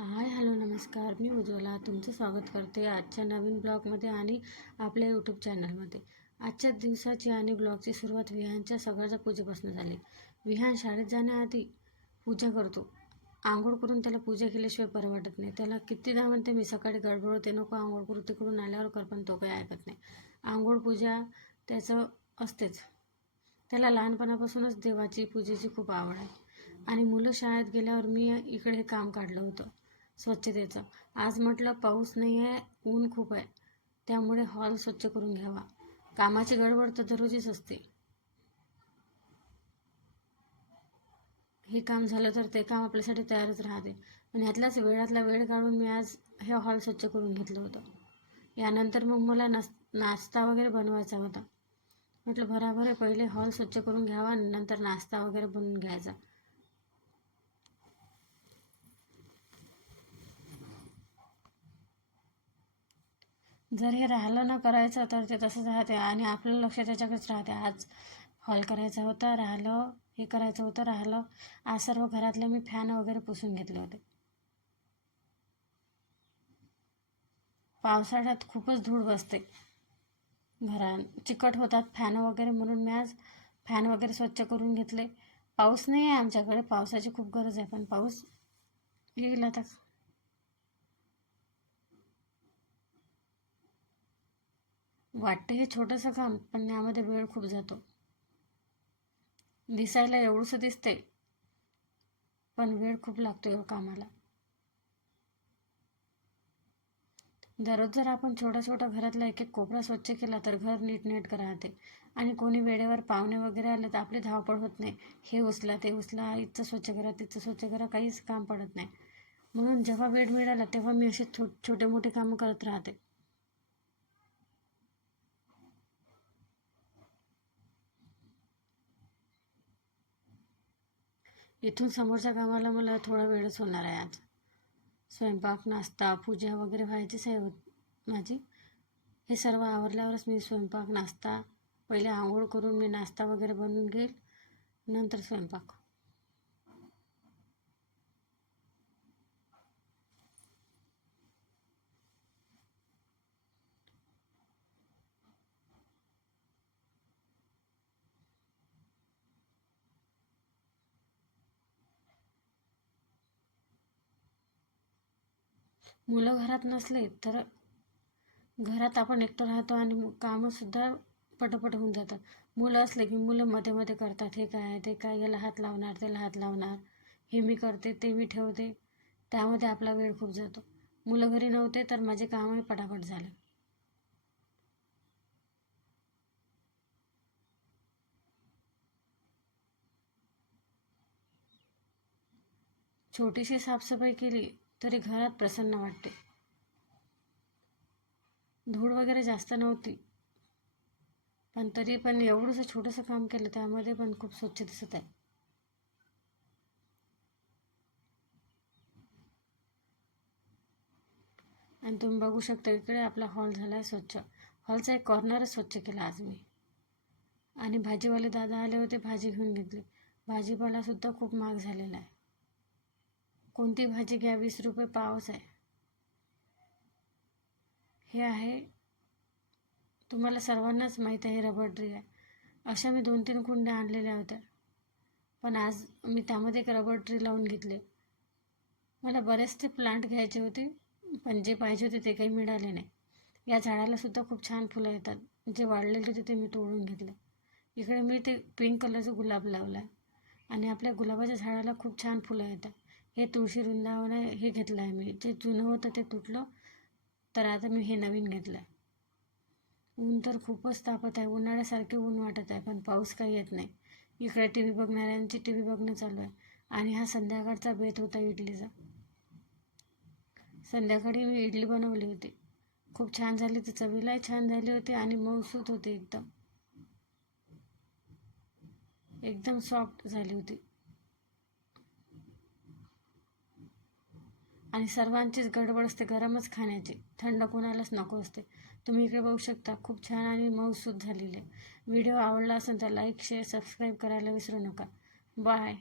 Hi hello नमस्कार, मी उज्ज्वला तुमचं स्वागत करते आजच्या नवीन ब्लॉगमध्ये आणि आपल्या यूट्यूब चॅनलमध्ये। आजच्या दिवसाची आणि ब्लॉगची सुरुवात विहानच्या सकाळच्या पूजेपासून झाली। विहान शाळेत जाण्याआधी पूजा करतो। आंघोळ करून त्याला पूजा केल्याशिवाय बरं वाटत नाही। त्याला कितीदा म्हणते मी सकाळी गडबड होते नको आंघोळ करू, तिकडून आल्यावर कर, पण तो काही ऐकत नाही। आंघोळ पूजा त्याचं असतेच। त्याला लहानपणापासूनच देवाची पूजेची खूप आवड आहे। आणि मुलं शाळेत गेल्यावर मी इकडे हे काम काढलं होतं स्वच्छतेचं। आज म्हटलं पाऊस नाही आहे, ऊन खूप आहे, त्यामुळे हॉल स्वच्छ करून घ्यावा। कामाची गडबड तर दररोजच असते। हे काम झालं तर ते काम आपल्यासाठी तयारच राहते, पण यातलाच वेळातला वेळ काढून मी आज हे हॉल स्वच्छ करून घेतलं होतं। यानंतर मग मला नाश्ता वगैरे बनवायचा होता। म्हटलं भराभर पहिले हॉल स्वच्छ करून घ्यावा, नंतर नाश्ता वगैरे बनवून घ्यायचा। जर हे राहिलं न करायचं तर ते तसंच राहते आणि आपलं लक्ष त्याच्याकडेच राहते। आज हॉल करायचा होता, राहिलं, हे करायचं होतं, राहिलं। आज सर्व घरातले मी फॅन वगैरे पुसून घेतले होते। पावसाळ्यात खूपच धूळ बसते, घरात चिकट होतात फॅन वगैरे, म्हणून मी आज फॅन वगैरे स्वच्छ करून घेतले। पाऊस नाही आहे आमच्याकडे, पावसाची खूप गरज आहे, पण पाऊस येईल आता। वाटतं हे छोटंसं काम, पण यामध्ये वेळ खूप जातो। दिसायला एवढंसं दिसते, पण वेळ खूप लागतो या कामाला। दररोज जर आपण छोटा छोटा घरातला एक एक कोपरा स्वच्छ केला तर घर नीटनेटकं राहते। आणि कोणी वेळेवर पाहुणे वगैरे आले तर आपली धावपळ होत नाही। हे उचला ते उचला, इथं स्वच्छ करा तिथं स्वच्छ करा, काहीच काम पडत नाही। म्हणून जेव्हा वेळ मिळाला तेव्हा मी असे छोटे मोठे कामं करत राहते। इथून समोरच्या कामाला मला थोडा वेळच होणार आहे आज। स्वयंपाक, नाश्ता, पूजा वगैरे व्हायचीच आहे माझी। हे सर्व आवरल्यावरच मी स्वयंपाक, नाश्ता, पहिले आंघोळ करून मी नाश्ता वगैरे बनवून घेईल, नंतर स्वयंपाक। मुलं घरात नसले तर घरात आपण एकटं राहतो आणि कामंसुद्धा पटापट होऊन जातात। मुलं असले की मुलं मध्ये मध्ये करतात, हे काय ते काय, याला हात लावणार त्याला हात लावणार, हे मी करते ते मी ठेवते, त्यामध्ये आपला वेळ खूप जातो। मुलं घरी नव्हते तर माझे कामही पटापट झाले। छोटीशी साफसफाई केली तरी घरात प्रसन्न वाटते। धूळ वगैरे जास्त नव्हती, पण तरी पण एवढंसं छोटंसं काम केलं त्यामध्ये पण खूप स्वच्छ दिसत आहे। आणि तुम्ही बघू शकता इकडे आपला हॉल झाला आहे स्वच्छ। हॉलचा एक कॉर्नरच स्वच्छ केला आज मी। आणि भाजीवाले दादा आले होते, भाजी घेऊन घेतली। भाजीपालासुद्धा खूप महाग झालेला आहे। कोणती भाजी घ्या 20 रुपये पावच आहे। हे आहे, तुम्हाला सर्वांनाच माहीत आहे, रबर ट्री आहे। अशा मी 2-3 कुंड्या आणलेल्या होत्या, पण आज मी त्यामध्ये एक रबर ट्री लावून घेतले। मला बरेचसे प्लांट घ्यायचे होते, पण जे पाहिजे होते ते काही मिळाले नाही। या झाडाला सुद्धा खूप छान फुलं येतात, जे वाढलेले होते ते मी तोडून घेतले। इकडे मी ते पिंक कलरचं गुलाब लावलं आहे आणि आपल्या गुलाबाच्या झाडाला खूप छान फुलं येतात। हे तुळशी वृंदावन आहे, हे घेतलं आहे मी। जे जुनं होतं ते तुटलं, तर आता मी हे नवीन घेतलं आहे। ऊन तर खूपच तापत आहे, उन्हाळ्यासारखे ऊन वाटत आहे, पण पाऊस काही येत नाही। इकडे टी व्ही बघणाऱ्यांची टी व्ही बघणं चालू आहे आणि हा संध्याकाळचा बेत होता इडलीचा। संध्याकाळी मी इडली बनवली होती, खूप छान झाली होती, चवीलाही छान झाली होती आणि मऊसूत होती, एकदम सॉफ्ट झाली होती। आणि सर्वांचीच गडबड असते गरमच खाण्याची, थंड कोणालाच नको असते। तुम्ही इकडे बघू शकता खूप छान आणि मऊसूत झालेली आहे। व्हिडिओ आवडला असेल तर लाईक, शेअर, सबस्क्राईब करायला विसरू नका। बाय।